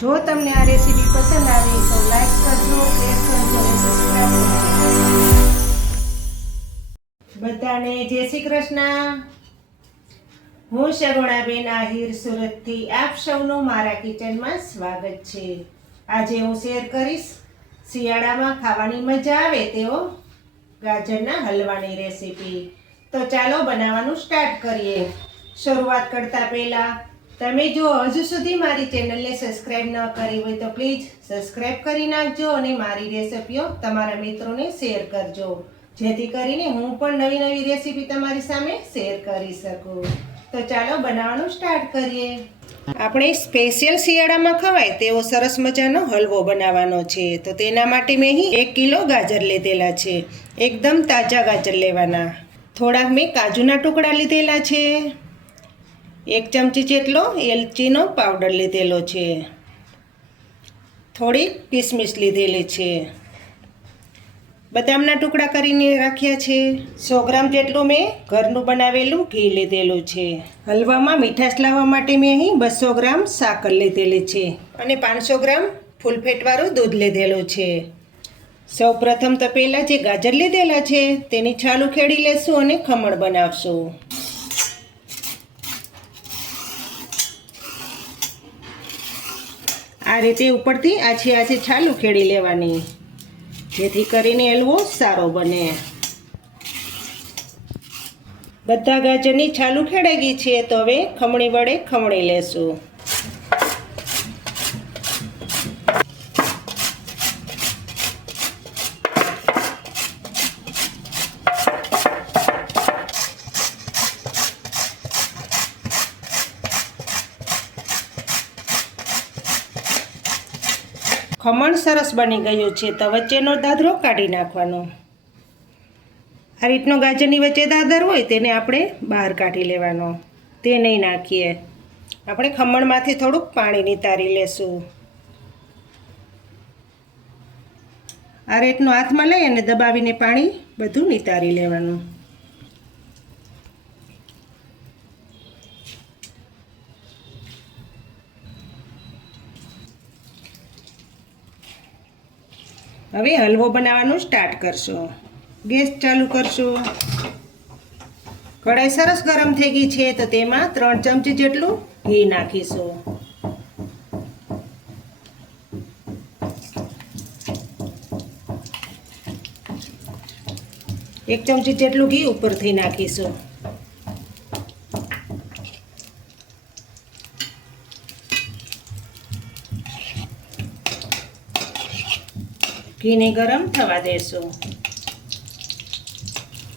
જો તમને આ રેસીપી પસંદ આવી તો લાઈક કરજો, શેર કરજો અને સબસ્ક્રાઇબ કરજો. બધાને જય શ્રી કૃષ્ણ. હું શગુણાબેન આહિર સુરતથી આપ સૌનું મારા કિચનમાં સ્વાગત છે. આજે હું શેર કરીશ શિયાળામાં ખાવાની મજા આવે તેવો ગાજરના હલવાની રેસીપી. તો ચાલો બનાવવાનું સ્ટાર્ટ કરીએ. શરૂઆત કરતા પહેલા તમે જો હજુ સુધી મારી ચેનલને સબસ્ક્રાઇબ ન કરી હોય તો પ્લીઝ સબસ્ક્રાઇબ કરી નાખજો અને મારી રેસીપીઓ તમારા મિત્રોને શેર કરજો, જેથી કરીને હું પણ નવી નવી રેસીપી તમારી સામે શેર કરી શકું. તો ચાલો બનાવવાનું સ્ટાર્ટ કરીએ. આપણે સ્પેશિયલ શિયાળામાં ખવાય તેવો સરસ મજાનો હલવો બનાવવાનો છે. તો તેના માટે મેં અહીં 1 કિલો ગાજર લીધેલા છે. એકદમ તાજા ગાજર લેવાના. થોડાક મેં કાજુના ટુકડા લીધેલા છે. 1 ચમચી જેટલો એલચીનો પાવડર લીધેલો છે. થોડીક કિસમિસ લીધેલી છે. બદામના ટુકડા કરીને રાખ્યા છે. 100 ગ્રામ જેટલું મેં ઘરનું બનાવેલું ઘી લીધેલું છે. હલવામાં મીઠાશ લાવવા માટે મેં અહીં 200 ગ્રામ સાકર લીધેલી છે અને 500 ગ્રામ ફૂલફેટવાળું દૂધ લીધેલું છે. સૌ પ્રથમ તો પહેલાં જે ગાજર લીધેલા છે તેની છાલ ઉખેડી લેશું અને ખમણ બનાવશું. આ રીતે ઉપરથી આછી છાલ ઉખેડી લેવાની, જેથી કરીને હલવો સારો બને. બધા ગાજરની છાલ ઉખેડાઈ ગઈ છે તો હવે ખમણી વડે ખમણી લેશું. ખમણ સરસ બની ગયું છે તો વચ્ચેનો દાદરો કાઢી નાખવાનો. આ રીતનો ગાજરની વચ્ચે દાદર હોય તેને આપણે બહાર કાઢી લેવાનો, તે નહીં નાખીએ. આપણે ખમણમાંથી થોડુંક પાણી નિતારી લેશું. આ રીતનો હાથમાં લઈ અને દબાવીને પાણી બધું નિતારી લેવાનું. હવે હલવો બનાવવાનું સ્ટાર્ટ કરશું. ગેસ ચાલુ કરશું. કઢાઈ સરસ ગરમ થઈ ગઈ છે તો તેમાં 3 ચમચી જેટલું ઘી નાખીશું. એક ચમચી જેટલું ઘી ઉપરથી નાખીશું. ઘીને ગરમ થવા દેશું.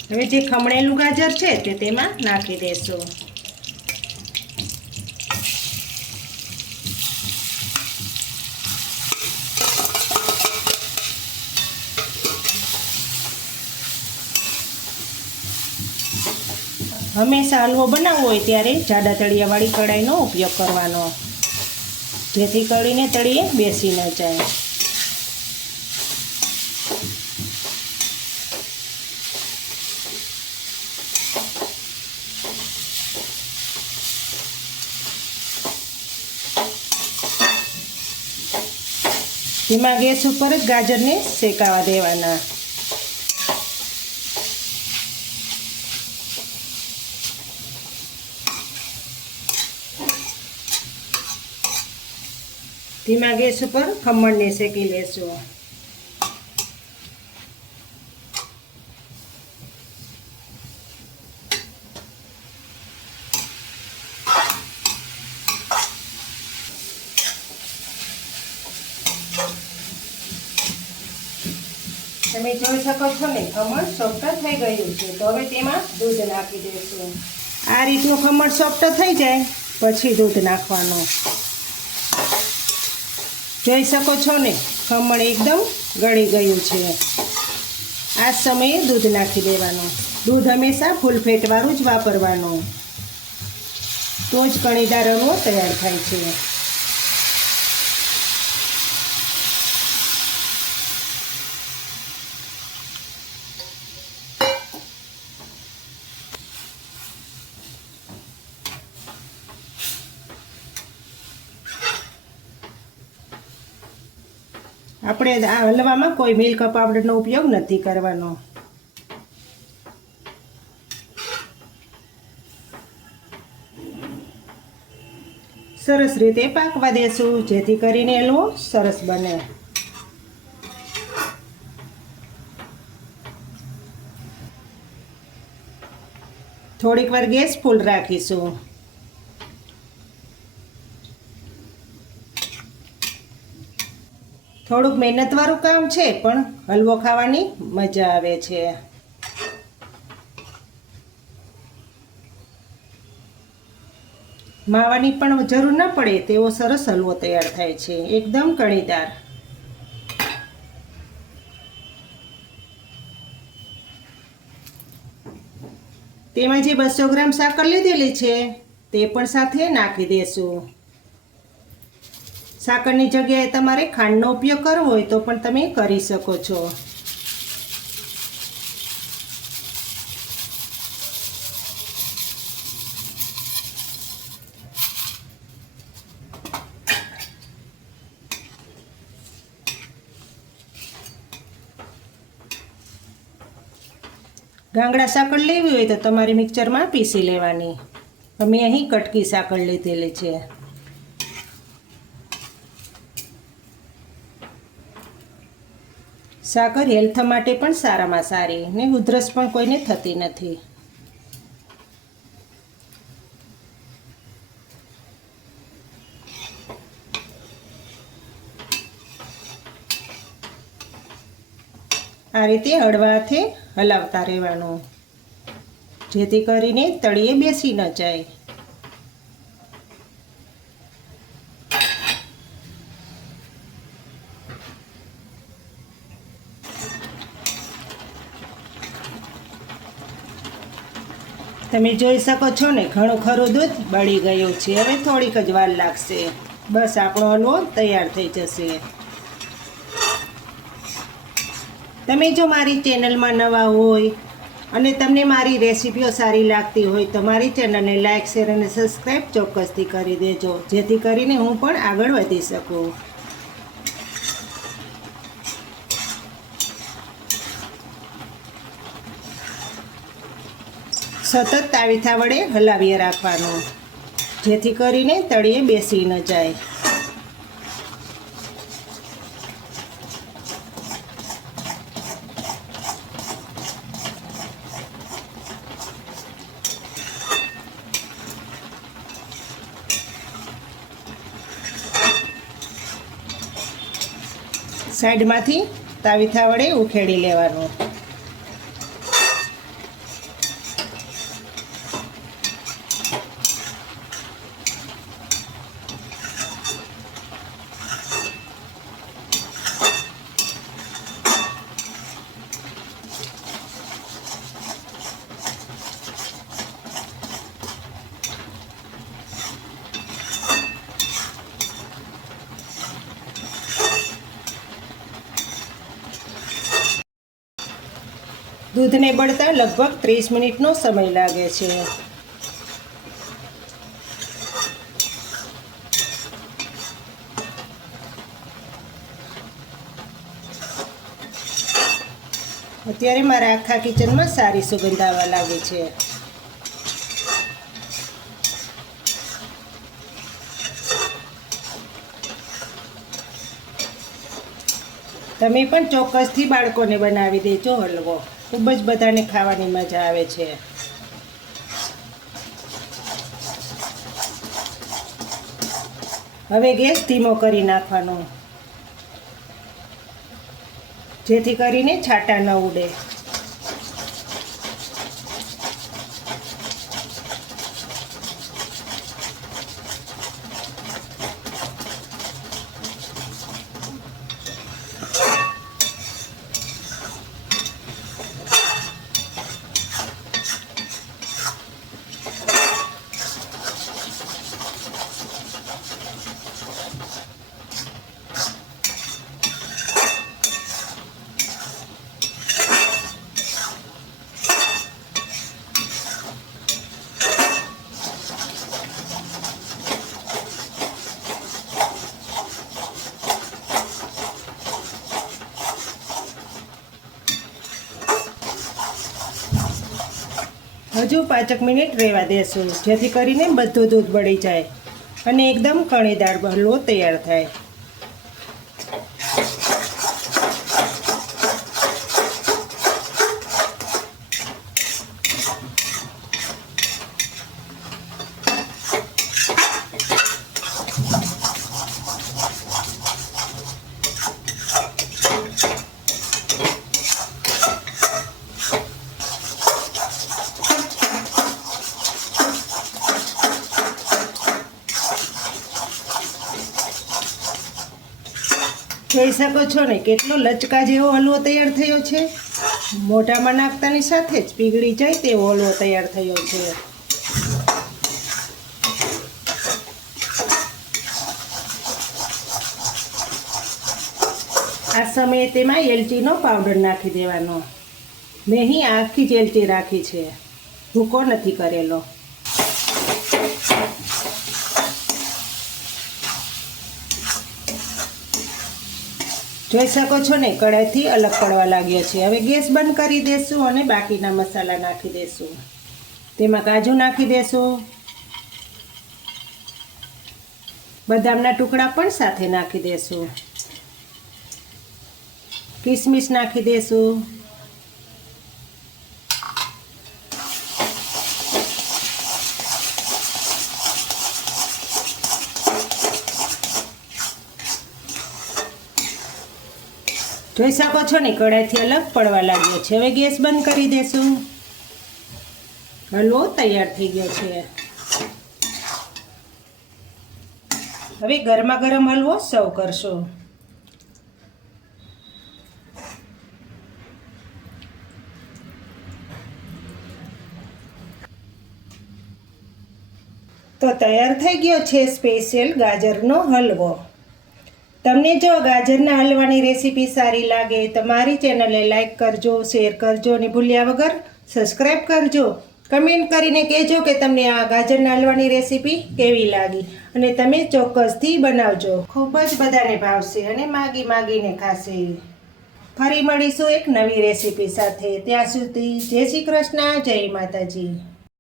હવે જે ખમણેલું ગાજર છે તે તેમાં નાખી દેશું. હંમેશા હલવો બનાવવો હોય ત્યારે જાડા તળિયાવાળી કઢાઈનો ઉપયોગ કરવાનો, જેથી કરીને તળિયે બેસી ન જાય. ધીમા ગેસ ઉપર જ ગાજરને શેકાવા દેવાના. ધીમા ગેસ ઉપર ખમણને શેકી લેશું. તમે જોઈ શકો છો ને ખમણ સોફ્ટ થઈ ગયું છે. તો હવે તેમાં દૂધ નાખી દઈશું. આ રીતનું ખમણ સોફ્ટ થઈ જાય પછી દૂધ નાખવાનું. જોઈ શકો છો ને ખમણ એકદમ ગળી ગયું છે. આ સમયે દૂધ નાખી દેવાનું. દૂધ હંમેશા ફૂલ ફેટવાળું જ વાપરવાનું, તો જ કણીદાર હલવો તૈયાર થાય છે. આપણે આ હલવામાં કોઈ મિલ્ક પાવડરનો ઉપયોગ નથી કરવાનો. સરસ રીતે પાકવા દેશું જેથી કરીને હલવો સરસ બને. થોડીક વાર ગેસ ફૂલ રાખીશું. થોડુંક મહેનતવાળું કામ છે પણ હલવો ખાવાની મજા આવે છે. માવાની પણ જરૂર ન પડે તેવો સરસ હલવો તૈયાર થાય છે, એકદમ કણીદાર. તેમાં જે 200 ગ્રામ સાકર લીધેલી છે તે પણ સાથે નાખી દેશું. સાકરની જગ્યાએ તમારે ખાંડનો ઉપયોગ કરવો હોય તો પણ તમે કરી શકો છો. ગાંગડા સાકર લેવી હોય તો તમારે મિક્સરમાં પીસી લેવાની. અમે અહીં કટકી સાકર લીધેલી છે. સાકર હેલ્થ માટે પણ સારામાં સારી ને ઉધરસ પણ કોઈને થતી નથી. આ રીતે હળવાથી હલાવતા રહેવાનું જેથી કરીને તળિયે બેસી ન જાય. તમે જોઈ શકો છો ને ઘણું ખરું દૂધ બળી ગયું છે. હવે થોડીક જ વાર લાગશે. બસ આપણો હલવો તૈયાર થઈ જશે. તમે જો મારી ચેનલમાં નવા હોય અને તમને મારી રેસીપીઓ સારી લાગતી હોય તો મારી ચેનલને લાઇક શેર અને સબસ્ક્રાઈબ ચોક્કસથી કરી દેજો જેથી કરીને હું પણ આગળ વધી શકું. સતત તાવીથા વડે હલાવી રાખવાનું જેથી કરીને તળિયે બેસી ન જાય. સાઈડમાંથી તાવીથા વડે ઉખેડી લેવાનું. દૂધને બળતા લગભગ 30 મિનિટનો સમય લાગે છે. અત્યારે મારા આખા કિચનમાં સારી સુગંધ આવવા લાગી છે. તમે પણ ચોક્કસથી બાળકોને બનાવી દેજો હલવો. ખૂબ જ બધાને ખાવાની મજા આવે છે. હવે ગેસ ધીમો કરી નાખવાનો જેથી કરીને છાંટા ન ઉડે. હજુ 5 મિનિટ રહેવા દેશું, જેથી કરીને બધું દૂધ બળી જાય અને એકદમ કણીદાર હલવો તૈયાર થાય. જોઈ શકો છો ને કેટલો લચકા જેવો હલવો તૈયાર થયો છે. મોઢામાં નાખતાની સાથે જ પીગળી જાય તેવો હલવો તૈયાર થયો છે. આ સમયે તેમાં એલચીનો પાવડર નાખી દેવાનો. મેં અહીં આખી જ એલચી રાખી છે, ભૂકો નથી કરેલો. જોઈ શકો છો ને કઢાઈથી અલગ પડવા લાગ્યો છે. હવે ગેસ બંધ કરી દેશું અને બાકીના મસાલા નાખી દેશું. તેમાં કાજુ નાખી દેશું, બદામના ટુકડા પણ સાથે નાખી દેશું, કિસમિસ નાખી દેશું, જોઈ શકો છો ને કઢાઈથી અલગ પડવા લાગ્યો છે. હવે ગેસ બંધ કરી દેશું. હલવો તૈયાર થઈ ગયો છે. હવે ગરમા ગરમ હલવો સર્વ કરશો. તો તૈયાર થઈ ગયો છે સ્પેશિયલ ગાજરનો હલવો. તમને જો ગાજરના હલવાની રેસીપી સારી લાગે તો મારી ચેનલને લાઈક કરજો, શેર કરજો અને ભૂલ્યા વગર સબસ્ક્રાઈબ કરજો. કમેન્ટ કરીને કહેજો કે તમને આ ગાજરના હલવાની રેસીપી કેવી લાગી અને તમે ચોક્કસથી બનાવજો. ખૂબ જ બધાને ભાવશે અને માગીને ખાશે. ફરી મળીશું એક નવી રેસીપી સાથે. ત્યાં સુધી જય શ્રી કૃષ્ણ, જય માતાજી.